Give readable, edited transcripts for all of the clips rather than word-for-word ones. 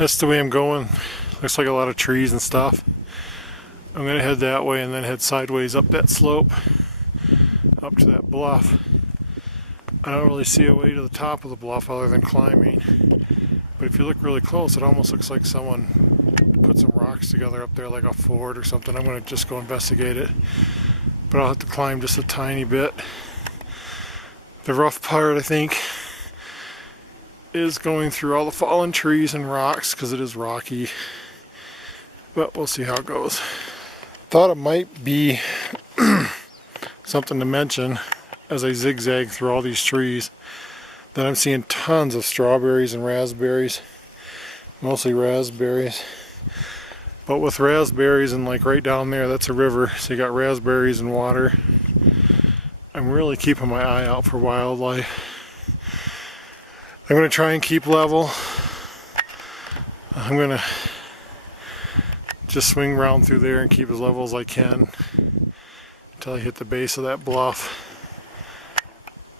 That's the way I'm going. Looks like a lot of trees and stuff. I'm gonna head that way and then head sideways up that slope, up to that bluff. I don't really see a way to the top of the bluff other than climbing. But if you look really close, it almost looks like someone put some rocks together up there like a fort or something. I'm gonna just go investigate it. But I'll have to climb just a tiny bit. The rough part, I think, is going through all the fallen trees and rocks because it is rocky. But we'll see how it goes. Thought it might be something to mention as I zigzag through all these trees that I'm seeing tons of strawberries and raspberries, mostly raspberries. But with raspberries and like right down there, that's a river, so you got raspberries and water. I'm really keeping my eye out for wildlife. I'm going to try and keep level. I'm going to just swing around through there and keep as level as I can until I hit the base of that bluff.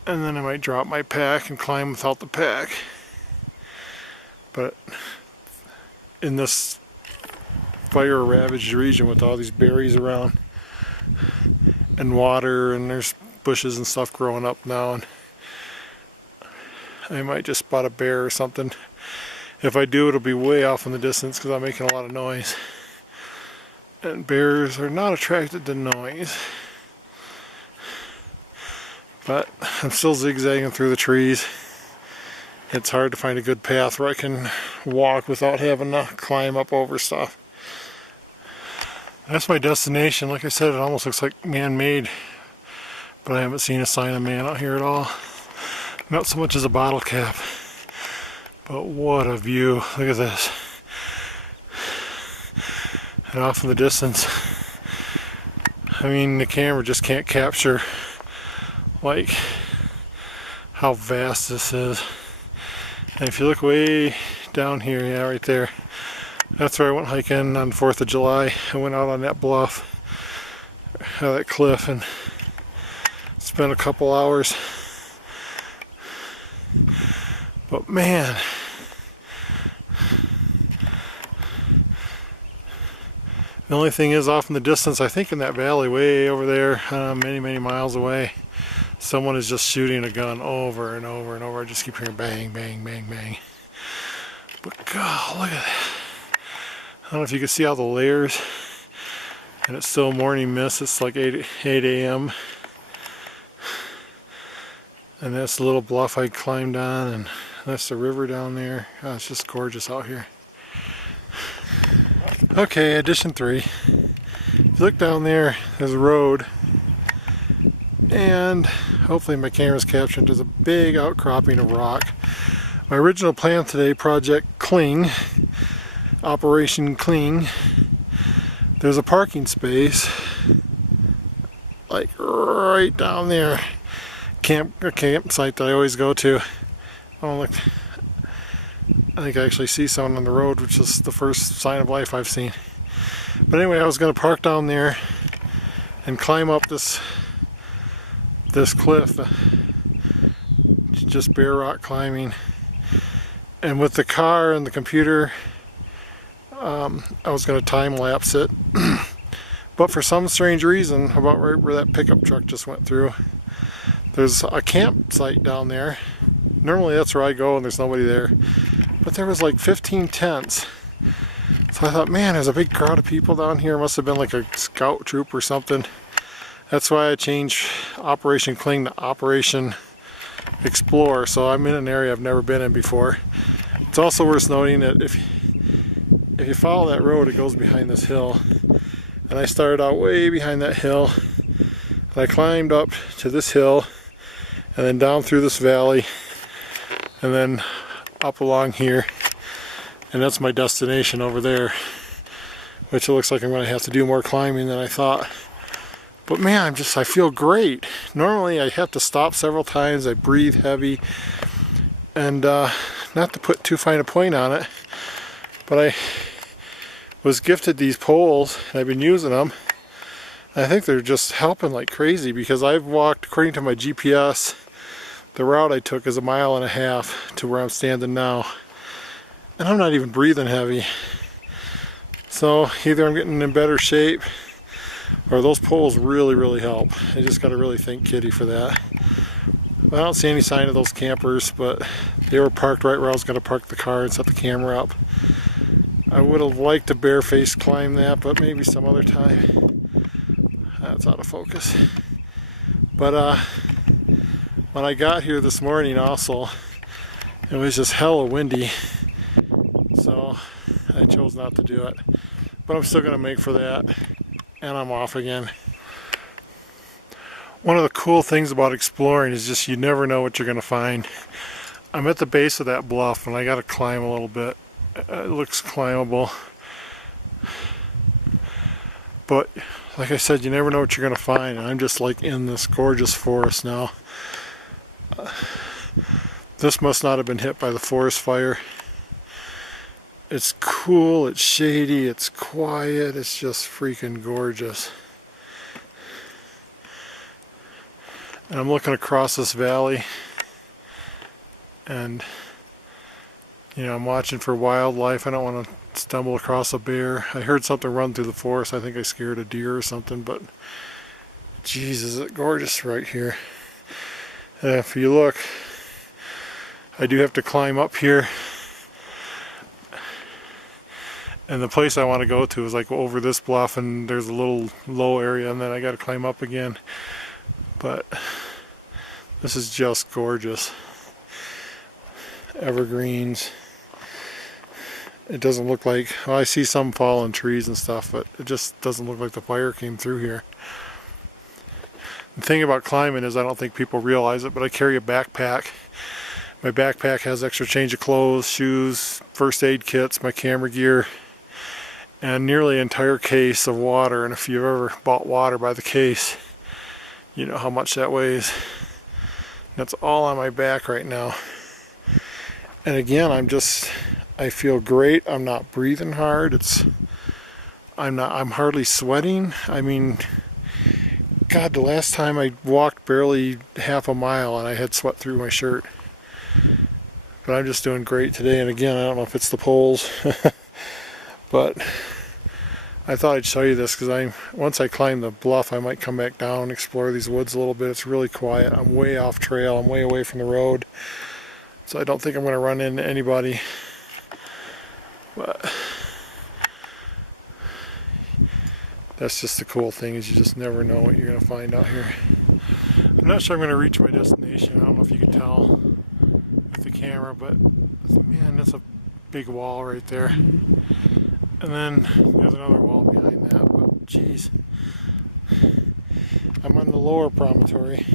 And then I might drop my pack and climb without the pack. But in this fire-ravaged region with all these berries around and water, and there's bushes and stuff growing up now, and I might just spot a bear or something. If I do, it'll be way off in the distance because I'm making a lot of noise. And bears are not attracted to noise. But I'm still zigzagging through the trees. It's hard to find a good path where I can walk without having to climb up over stuff. That's my destination. Like I said, it almost looks like man-made, but I haven't seen a sign of man out here at all. Not so much as a bottle cap. But what a view. Look at this. And off in the distance, I mean, the camera just can't capture like how vast this is. And if you look way down here, yeah, right there, that's where I went hiking on 4th of July. I went out on that bluff, that cliff, and spent a couple hours. But man, the only thing is, off in the distance, I think in that valley way over there, many miles away, someone is just shooting a gun over and over and over. I just keep hearing bang, bang, bang, bang. But God, look at that. I don't know if you can see all the layers. And it's still morning mist. It's like 8 a.m. And that's the little bluff I climbed on, and that's the river down there. Oh, it's just gorgeous out here. Okay, addition 3. If you look down there, there's a road, and hopefully my camera's capturing. There's a big outcropping of rock. My original plan today, Project Cling, Operation Cling, there's a parking space like right down there. A campsite that I always go to. Oh look, I think I actually see someone on the road, which is the first sign of life I've seen. But anyway, I was going to park down there and climb up this cliff, just bare rock climbing. And with the car and the computer, I was going to time lapse it. But for some strange reason, about right where that pickup truck just went through, there's a campsite down there. Normally that's where I go and there's nobody there. But there was like 15 tents. So I thought, man, there's a big crowd of people down here. It must have been like a scout troop or something. That's why I changed Operation Cling to Operation Explore. So I'm in an area I've never been in before. It's also worth noting that if you follow that road, it goes behind this hill. And I started out way behind that hill. And I climbed up to this hill, and then down through this valley, and then up along here, and that's my destination over there, which it looks like I'm going to have to do more climbing than I thought. But man, I feel great. Normally I have to stop several times, I breathe heavy, and not to put too fine a point on it, but I was gifted these poles, and I've been using them. I think they're just helping like crazy, because I've walked, according to my GPS, the route I took is 1.5 miles to where I'm standing now. and I'm not even breathing heavy. So either I'm getting in better shape, or those poles really help. I just gotta really thank Kitty for that. I don't see any sign of those campers, but they were parked right where I was gonna park the car and set the camera up. I would have liked to bareface climb that, but maybe some other time. That's out of focus. But when I got here this morning also, it was just hella windy, so I chose not to do it. But I'm still gonna make for that, and I'm off again. One of the cool things about exploring is just you never know what you're gonna find. I'm at the base of that bluff and I gotta climb a little bit. It looks climbable. But like I said, you never know what you're gonna find, and I'm just like in this gorgeous forest now. This must not have been hit by the forest fire. It's cool, it's shady, it's quiet, it's just freaking gorgeous. And I'm looking across this valley, and you know, I'm watching for wildlife. I don't want to stumble across a bear. I heard something run through the forest. I think I scared a deer or something, but Jesus, it's gorgeous right here. And if you look, I do have to climb up here. And the place I want to go to is like over this bluff, and there's a little low area, and then I got to climb up again. But this is just gorgeous. Evergreens. It doesn't look like, well, I see some fallen trees and stuff, but it just doesn't look like the fire came through here. The thing about climbing is I don't think people realize it, but I carry a backpack. My backpack has extra change of clothes, shoes, first aid kits, my camera gear, and nearly an entire case of water. And if you've ever bought water by the case, you know how much that weighs. That's all on my back right now. And again, I feel great. I'm not breathing hard. I'm hardly sweating. I mean, God, the last time I walked barely half a mile and I had sweat through my shirt. But I'm just doing great today. And again, I don't know if it's the poles, but I thought I'd show you this because once I climb the bluff, I might come back down and explore these woods a little bit. It's really quiet. I'm way off trail. I'm way away from the road. So I don't think I'm going to run into anybody. But that's just the cool thing, is you just never know what you're going to find out here. I'm not sure I'm going to reach my destination. I don't know if you can tell with the camera, but man, that's a big wall right there. And then there's another wall behind that, but geez. I'm on the lower promontory.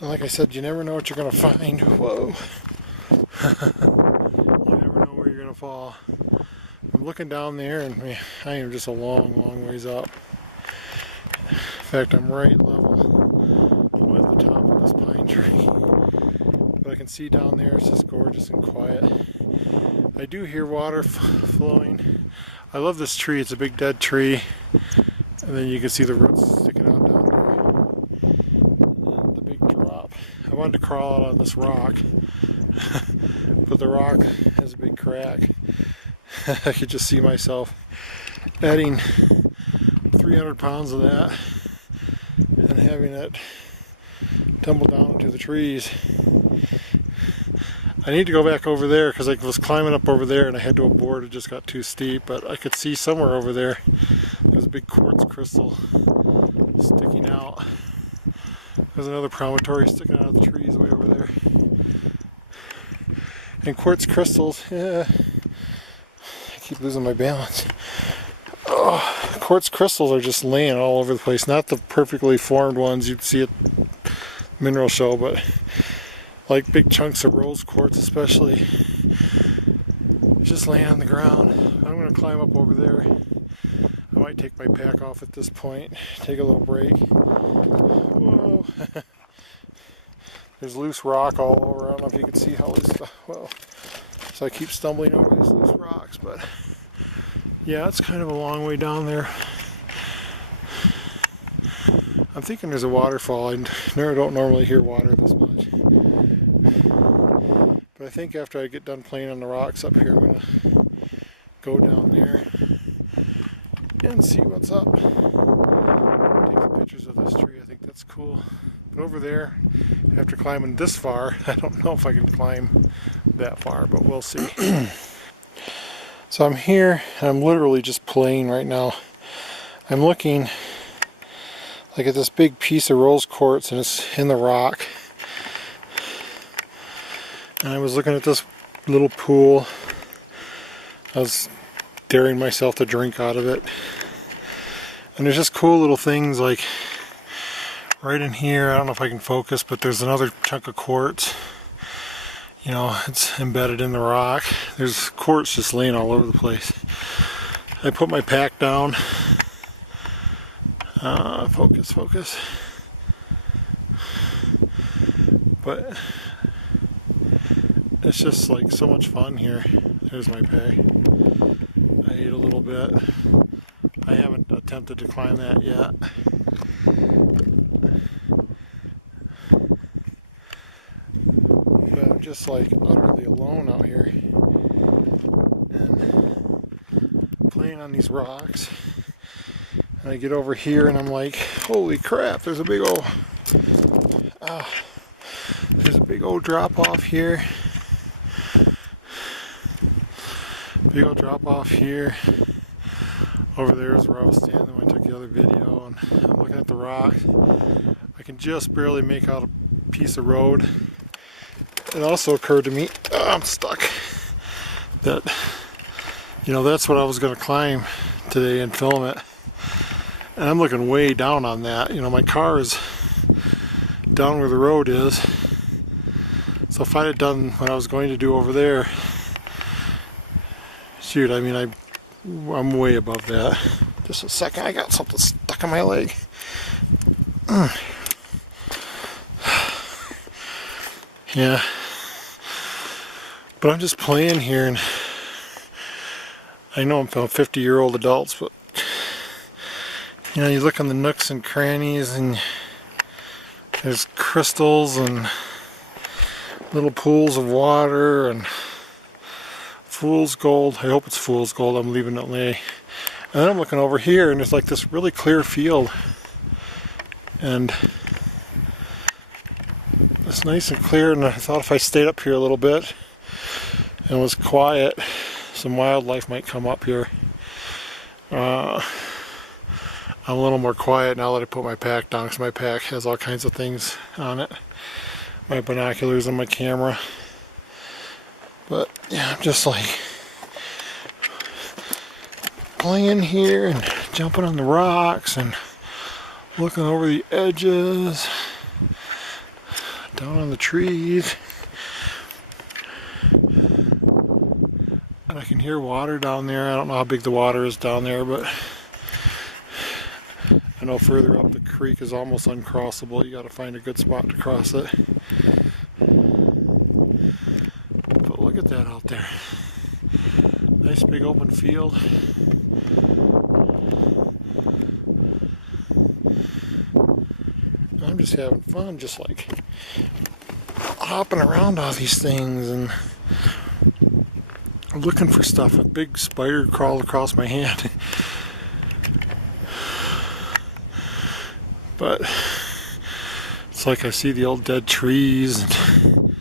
And like I said, you never know what you're going to find. Whoa. You never know where you're going to fall. I'm looking down there, and man, I am just a long ways up. In fact, I'm right level with the top of this pine tree. But I can see down there, it's just gorgeous and quiet. I do hear water flowing. I love this tree. It's a big dead tree. And then you can see the roots sticking out down there. And the big drop. I wanted to crawl out on this rock, but the rock has a big crack. I could just see myself adding 300 pounds of that and having it tumble down into the trees. I need to go back over there because I was climbing up over there and I had to abort. It just got too steep, but I could see somewhere over there there's a big quartz crystal sticking out. There's another promontory sticking out of the trees way over there. And quartz crystals, yeah, I keep losing my balance. Oh, quartz crystals are just laying all over the place. Not the perfectly formed ones you'd see at mineral show, but like big chunks of rose quartz especially, just laying on the ground. I'm going to climb up over there. I might take my pack off at this point, take a little break. Whoa. There's loose rock all over. I don't know if you can see how loose. Well, so I keep stumbling over these loose rocks, but yeah, it's kind of a long way down there. I'm thinking there's a waterfall. I don't normally hear water this much, but I I think after I get done playing on the rocks up here, I'm going to go down there and see what's up. Take some pictures of this tree. I think that's cool. But over there, after climbing this far, I don't know if I can climb that far, but we'll see. So I'm here, and I'm literally just playing right now. I'm looking like at this big piece of rose quartz, and it's in the rock. And I was looking at this little pool. I was daring myself to drink out of it. And there's just cool little things like right in here. I don't know if I can focus, but there's another chunk of quartz. You know, it's embedded in the rock. There's quartz just laying all over the place. I put my pack down. Focus. But it's just like so much fun here. There's my pack. I ate a little bit. I haven't attempted to climb that yet. But I'm just like utterly alone out here and playing on these rocks. And I get over here and I'm like, holy crap, there's a big old drop off here. Big old drop off here. Over there is where I was standing when I took the other video, and I'm looking at the rock. I can just barely make out a piece of road. It also occurred to me, I'm stuck, that, you know, that's what I was going to climb today and film it. And I'm looking way down on that. You know, my car is down where the road is. So if I had done what I was going to do over there, shoot, I mean, I'm way above that. Just a second, I got something stuck in my leg. Yeah. But I'm just playing here, and I know I'm from 50-year-old adults, but you know, you look in the nooks and crannies, and there's crystals and little pools of water and fool's gold. I hope it's fool's gold. I'm leaving it lay. And then I'm looking over here, and there's like this really clear field, and it's nice and clear. And I thought if I stayed up here a little bit and was quiet, some wildlife might come up here. I'm a little more quiet now that I put my pack down, because my pack has all kinds of things on it. My binoculars and my camera. But yeah, I'm just like playing here and jumping on the rocks and looking over the edges, down on the trees. And I can hear water down there. I don't know how big the water is down there, but I know further up the creek is almost uncrossable. You got to find a good spot to cross it. But look at that out there. Nice big open field. I'm just having fun, just like hopping around all these things and looking for stuff. A big spider crawled across my hand. But it's like I see the old dead trees, and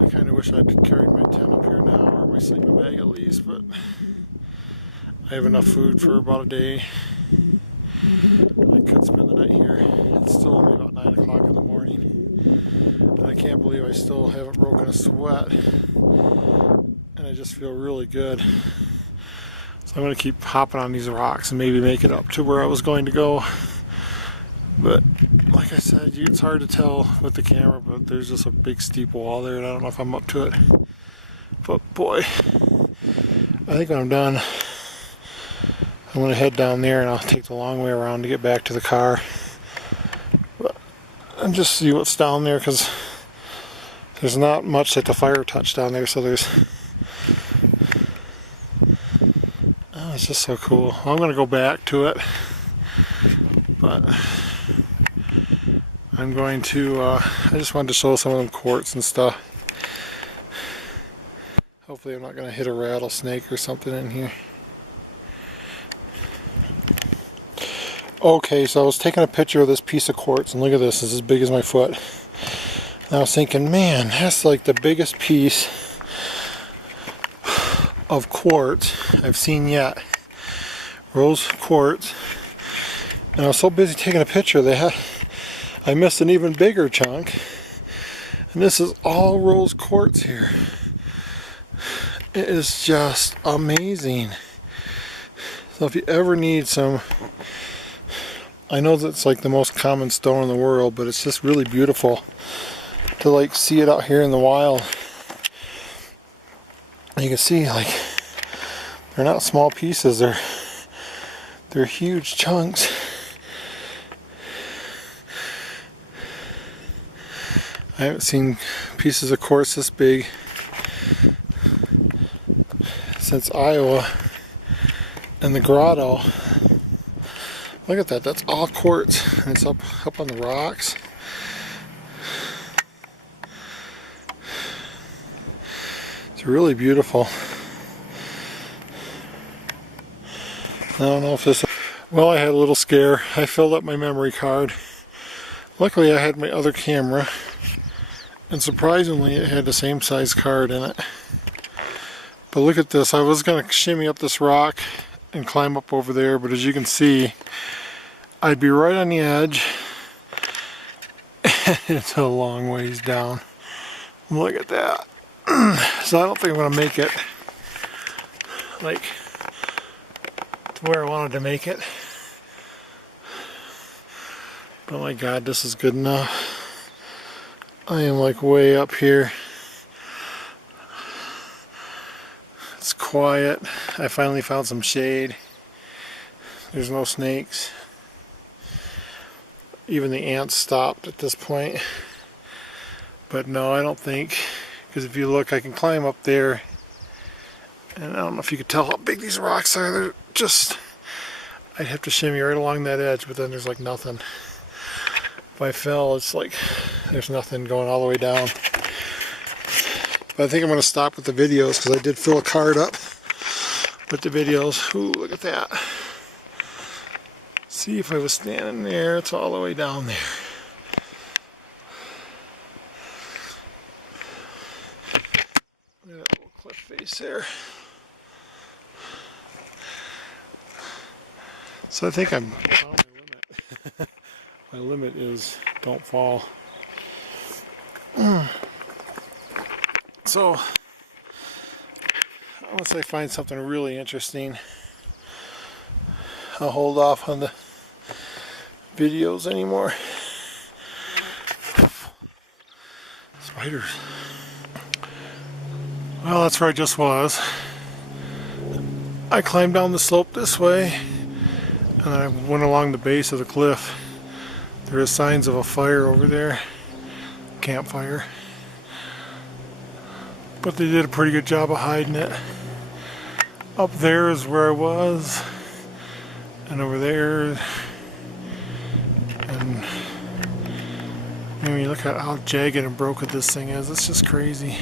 I kind of wish I'd carried my tent up here now, or my sleeping bag at least, but I have enough food for about a day. I could spend the night here. It's still only about 9 o'clock in the morning, and I can't believe I still haven't broken a sweat, and I just feel really good. So I'm going to keep hopping on these rocks and maybe make it up to where I was going to go. But like I said, it's hard to tell with the camera, but there's just a big steep wall there, and I don't know if I'm up to it. But boy, I think when I'm done, I'm going to head down there and I'll take the long way around to get back to the car. But, and just see what's down there, because there's not much that the fire touched down there, so there's... Oh, it's just so cool. I'm going to go back to it, but I'm going to, I just wanted to show some of them quartz and stuff. Hopefully I'm not going to hit a rattlesnake or something in here. Okay, so I was taking a picture of this piece of quartz, and look at this, it's as big as my foot. And I was thinking, man, that's like the biggest piece of quartz I've seen yet. Rose quartz. And I was so busy taking a picture, I missed an even bigger chunk. And this is all rose quartz here. It is just amazing. So if you ever need some, I know that's like the most common stone in the world, but it's just really beautiful to like see it out here in the wild. And you can see like they're not small pieces, they're huge chunks. I haven't seen pieces of quartz this big since Iowa and the grotto. Look at that, that's all quartz, and it's up on the rocks. It's really beautiful. I don't know if this, well, I had a little scare. I filled up my memory card. Luckily I had my other camera, and surprisingly it had the same size card in it. But look at this, I was going to shimmy up this rock and climb up over there, but as you can see, I'd be right on the edge. It's a long ways down. Look at that. So I don't think I'm going to make it like to where I wanted to make it. But my God, this is good enough. I am like way up here. It's quiet. I finally found some shade. There's no snakes. Even the ants stopped at this point. But no, I don't think, because if you look, I can climb up there, and I don't know if you could tell how big these rocks are. They're just, I'd have to shimmy right along that edge, but then there's like nothing. If I fell, it's like there's nothing going all the way down. But I think I'm going to stop with the videos, because I did fill a card up with the videos. Ooh, look at that. See, if I was standing there, it's all the way down there. Look at that little cliff face there. So I think I'm found my limit. My limit is don't fall. So unless I find something really interesting, I'll hold off on the videos anymore. Spiders. Well, that's where I just was. I climbed down the slope this way, and I went along the base of the cliff. There are signs of a fire over there, campfire. But they did a pretty good job of hiding it. Up there is where I was, and over there, and I mean, look at how jagged and broken this thing is. It's just crazy.